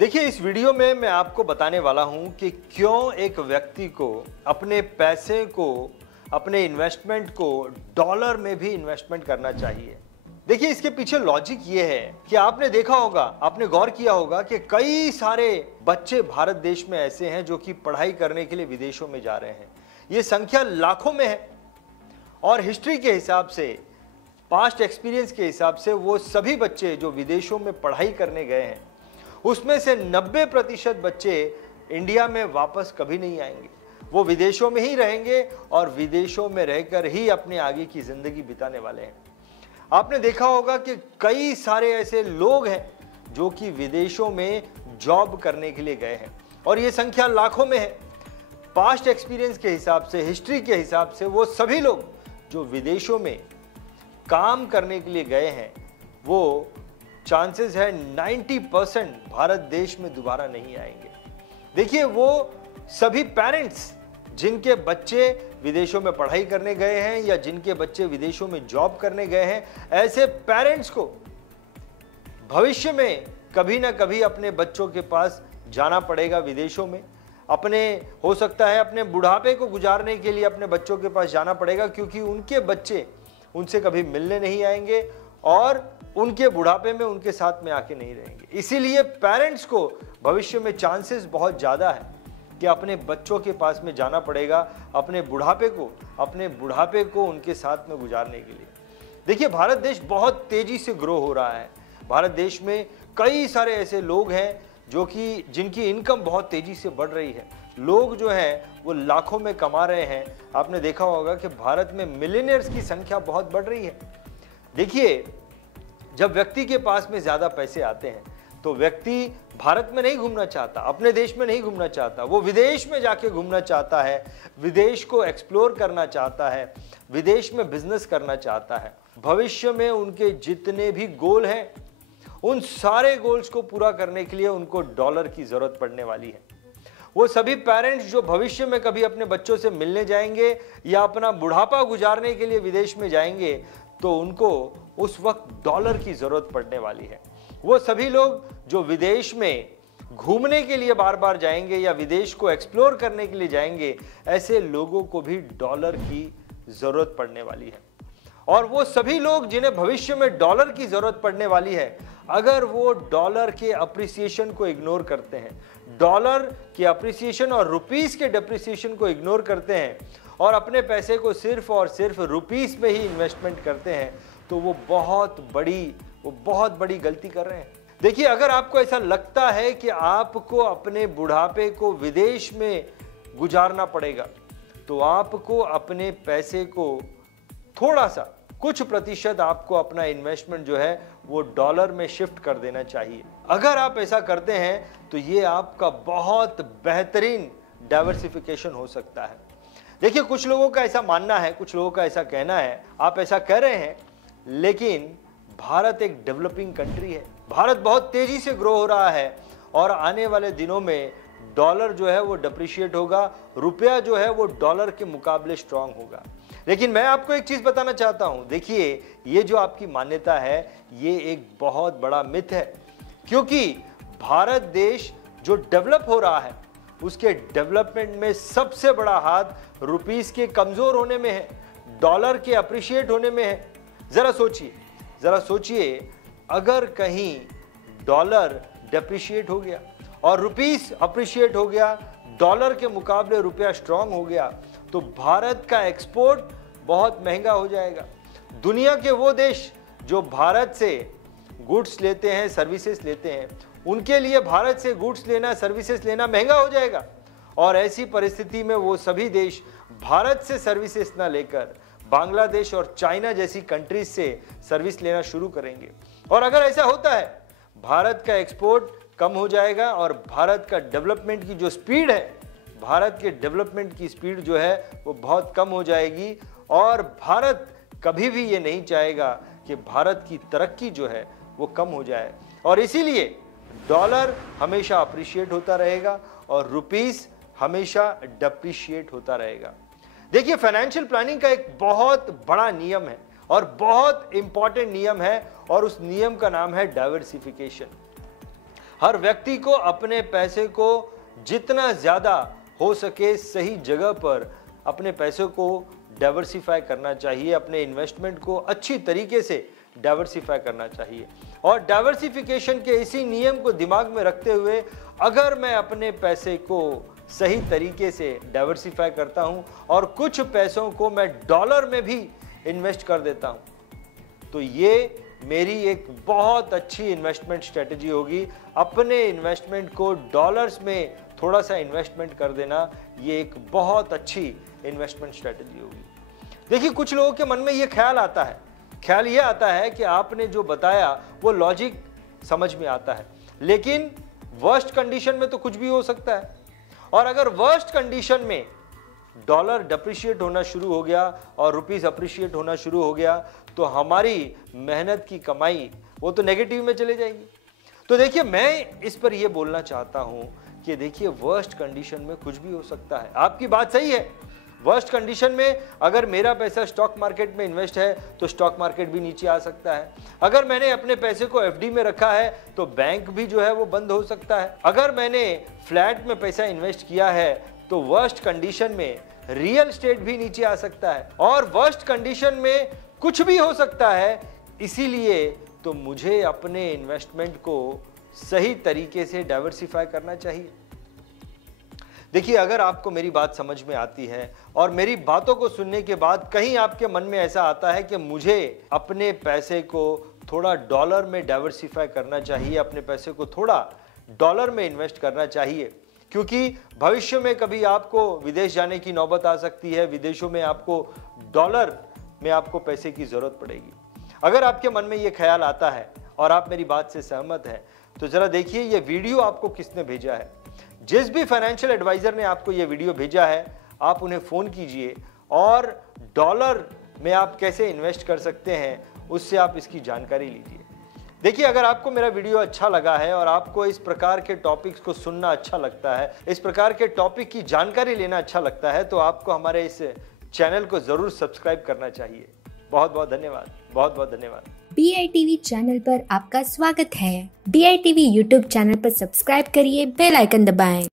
देखिए, इस वीडियो में मैं आपको बताने वाला हूं कि क्यों एक व्यक्ति को अपने पैसे को, अपने इन्वेस्टमेंट को डॉलर में भी इन्वेस्टमेंट करना चाहिए। देखिए, इसके पीछे लॉजिक ये है कि आपने देखा होगा, आपने गौर किया होगा कि कई सारे बच्चे भारत देश में ऐसे हैं जो कि पढ़ाई करने के लिए विदेशों में जा रहे हैं। ये संख्या लाखों में है और हिस्ट्री के हिसाब से, पास्ट एक्सपीरियंस के हिसाब से वो सभी बच्चे जो विदेशों में पढ़ाई करने गए हैं, उसमें से 90% बच्चे इंडिया में वापस कभी नहीं आएंगे। वो विदेशों में ही रहेंगे और विदेशों में रहकर ही अपने आगे की जिंदगी बिताने वाले हैं। आपने देखा होगा कि कई सारे ऐसे लोग हैं जो कि विदेशों में जॉब करने के लिए गए हैं और ये संख्या लाखों में है। पास्ट एक्सपीरियंस के हिसाब से, हिस्ट्री के हिसाब से, वो सभी लोग जो विदेशों में काम करने के लिए गए हैं, वो चांसेस है 90% भारत देश में दोबारा नहीं आएंगे। देखिए, वो सभी पेरेंट्स जिनके बच्चे विदेशों में पढ़ाई करने गए हैं या जिनके बच्चे विदेशों में जॉब करने गए हैं, ऐसे पेरेंट्स को भविष्य में कभी ना कभी अपने बच्चों के पास जाना पड़ेगा विदेशों में। हो सकता है अपने बुढ़ापे को गुजारने के लिए अपने बच्चों के पास जाना पड़ेगा, क्योंकि उनके बच्चे उनसे कभी मिलने नहीं आएंगे और उनके बुढ़ापे में उनके साथ में आके नहीं रहेंगे। इसीलिए पेरेंट्स को भविष्य में चांसेस बहुत ज़्यादा है कि अपने बच्चों के पास में जाना पड़ेगा अपने बुढ़ापे को उनके साथ में गुजारने के लिए। देखिए, भारत देश बहुत तेजी से ग्रो हो रहा है। भारत देश में कई सारे ऐसे लोग हैं जो कि जिनकी इनकम बहुत तेजी से बढ़ रही है। लोग जो हैं वो लाखों में कमा रहे हैं। आपने देखा होगा कि भारत में मिलियनियर्स की संख्या बहुत बढ़ रही है। देखिए, जब व्यक्ति के पास में ज्यादा पैसे आते हैं तो व्यक्ति भारत में नहीं घूमना चाहता, अपने देश में नहीं घूमना चाहता, वो विदेश में जाके घूमना चाहता है, विदेश को एक्सप्लोर करना चाहता है, विदेश में बिजनेस करना चाहता है। भविष्य में उनके जितने भी गोल हैं, उन सारे गोल्स को पूरा करने के लिए उनको डॉलर की जरूरत पड़ने वाली है। वो सभी पेरेंट्स जो भविष्य में कभी अपने बच्चों से मिलने जाएंगे या अपना बुढ़ापा गुजारने के लिए विदेश में जाएंगे, तो उनको उस वक्त डॉलर की जरूरत पड़ने वाली है। वो सभी लोग जो विदेश में घूमने के लिए बार बार जाएंगे या विदेश को एक्सप्लोर करने के लिए जाएंगे, ऐसे लोगों को भी डॉलर की जरूरत पड़ने वाली है। और वो सभी लोग जिन्हें भविष्य में डॉलर की जरूरत पड़ने वाली है, अगर वो डॉलर के अप्रिसिएशन को इग्नोर करते हैं, डॉलर के अप्रिसिएशन और रुपीस के डेप्रिसिएशन को इग्नोर करते हैं और अपने पैसे को सिर्फ और सिर्फ रुपीस में ही इन्वेस्टमेंट करते हैं, तो वो बहुत बड़ी गलती कर रहे हैं। देखिए, अगर आपको ऐसा लगता है कि आपको अपने बुढ़ापे को विदेश में गुजारना पड़ेगा, तो आपको अपने पैसे को थोड़ा सा, कुछ प्रतिशत आपको अपना इन्वेस्टमेंट जो है वो डॉलर में शिफ्ट कर देना चाहिए। अगर आप ऐसा करते हैं तो ये आपका बहुत बेहतरीन डाइवर्सिफिकेशन हो सकता है। देखिए, कुछ लोगों का ऐसा मानना है, कुछ लोगों का ऐसा कहना है, आप ऐसा कह रहे हैं, लेकिन भारत एक डेवलपिंग कंट्री है। भारत बहुत तेजी से ग्रो हो रहा है और आने वाले दिनों में डॉलर जो है वो डिप्रिशिएट होगा, रुपया जो है वो डॉलर के मुकाबले स्ट्रांग होगा। लेकिन मैं आपको एक चीज बताना चाहता हूं, देखिए, ये जो आपकी मान्यता है ये एक बहुत बड़ा मिथ है, क्योंकि भारत देश जो डेवलप हो रहा है उसके डेवलपमेंट में सबसे बड़ा हाथ रुपीस के कमजोर होने में है, डॉलर के अप्रिशिएट होने में है। जरा सोचिए, अगर कहीं डॉलर डेप्रिशिएट हो गया और रुपीस अप्रिशिएट हो गया, डॉलर के मुकाबले रुपया स्ट्रांग हो गया, तो भारत का एक्सपोर्ट बहुत महंगा हो जाएगा। दुनिया के वो देश जो भारत से गुड्स लेते हैं, सर्विसेज लेते हैं, उनके लिए भारत से गुड्स लेना, सर्विसेज लेना महंगा हो जाएगा। और ऐसी परिस्थिति में वो सभी देश भारत से सर्विसेज ना लेकर बांग्लादेश और चाइना जैसी कंट्रीज से सर्विस लेना शुरू करेंगे। और अगर ऐसा होता है, भारत का एक्सपोर्ट कम हो जाएगा और भारत का डेवलपमेंट की जो स्पीड है, भारत के डेवलपमेंट की स्पीड जो है वो बहुत कम हो जाएगी। और भारत कभी भी ये नहीं चाहेगा कि भारत की तरक्की जो है वो कम हो जाए, और इसीलिए डॉलर हमेशा अप्रिशिएट होता रहेगा और रुपीस हमेशा डेप्रिशिएट होता रहेगा। देखिए, फाइनेंशियल प्लानिंग का एक बहुत बड़ा नियम है और बहुत इंपॉर्टेंट नियम है, और उस नियम का नाम है डाइवर्सिफिकेशन। हर व्यक्ति को अपने पैसे को जितना ज़्यादा हो सके सही जगह पर अपने पैसे को डाइवर्सिफाई करना चाहिए, अपने इन्वेस्टमेंट को अच्छी तरीके से डाइवर्सिफाई करना चाहिए। और डाइवर्सिफिकेशन के इसी नियम को दिमाग में रखते हुए अगर मैं अपने पैसे को सही तरीके से डाइवर्सिफाई करता हूं और कुछ पैसों को मैं डॉलर में भी इन्वेस्ट कर देता हूं, तो ये मेरी एक बहुत अच्छी इन्वेस्टमेंट स्ट्रेटजी होगी। अपने इन्वेस्टमेंट को डॉलर्स में थोड़ा सा इन्वेस्टमेंट कर देना, ये एक बहुत अच्छी इन्वेस्टमेंट स्ट्रेटजी होगी। देखिए, कुछ लोगों के मन में ये ख्याल आता है, ख्याल ये आता है कि आपने जो बताया वो लॉजिक समझ में आता है, लेकिन वर्स्ट कंडीशन में तो कुछ भी हो सकता है। और अगर वर्स्ट कंडीशन में डॉलर डिप्रिशिएट होना शुरू हो गया और रुपीस अप्रिशिएट होना शुरू हो गया, तो हमारी मेहनत की कमाई वो तो नेगेटिव में चले जाएगी। तो देखिए, मैं इस पर यह बोलना चाहता हूं कि देखिए, वर्स्ट कंडीशन में कुछ भी हो सकता है। आपकी बात सही है, वर्स्ट कंडीशन में अगर मेरा पैसा स्टॉक मार्केट में इन्वेस्ट है तो स्टॉक मार्केट भी नीचे आ सकता है। अगर मैंने अपने पैसे को एफडी में रखा है तो बैंक भी जो है वो बंद हो सकता है। अगर मैंने फ्लैट में पैसा इन्वेस्ट किया है तो वर्स्ट कंडीशन में रियल एस्टेट भी नीचे आ सकता है और वर्स्ट कंडीशन में कुछ भी हो सकता है। इसीलिए तो मुझे अपने इन्वेस्टमेंट को सही तरीके से डाइवर्सिफाई करना चाहिए। देखिए, अगर आपको मेरी बात समझ में आती है और मेरी बातों को सुनने के बाद कहीं आपके मन में ऐसा आता है कि मुझे अपने पैसे को थोड़ा डॉलर में डाइवर्सिफाई करना चाहिए, अपने पैसे को थोड़ा डॉलर में इन्वेस्ट करना चाहिए, क्योंकि भविष्य में कभी आपको विदेश जाने की नौबत आ सकती है, विदेशों में आपको डॉलर में आपको पैसे की ज़रूरत पड़ेगी। अगर आपके मन में ये ख्याल आता है और आप मेरी बात से सहमत हैं, तो ज़रा देखिए ये वीडियो आपको किसने भेजा है। जिस भी फाइनेंशियल एडवाइज़र ने आपको ये वीडियो भेजा है, आप उन्हें फ़ोन कीजिए और डॉलर में आप कैसे इन्वेस्ट कर सकते हैं उससे आप इसकी जानकारी लीजिए। देखिए, अगर आपको मेरा वीडियो अच्छा लगा है और आपको इस प्रकार के टॉपिक्स को सुनना अच्छा लगता है, इस प्रकार के टॉपिक की जानकारी लेना अच्छा लगता है, तो आपको हमारे इस चैनल को ज़रूर सब्सक्राइब करना चाहिए। बहुत बहुत धन्यवाद, बहुत बहुत धन्यवाद। BITV चैनल पर आपका स्वागत है। BITV यूट्यूब चैनल पर सब्सक्राइब करिए, बेल आइकन दबाएं।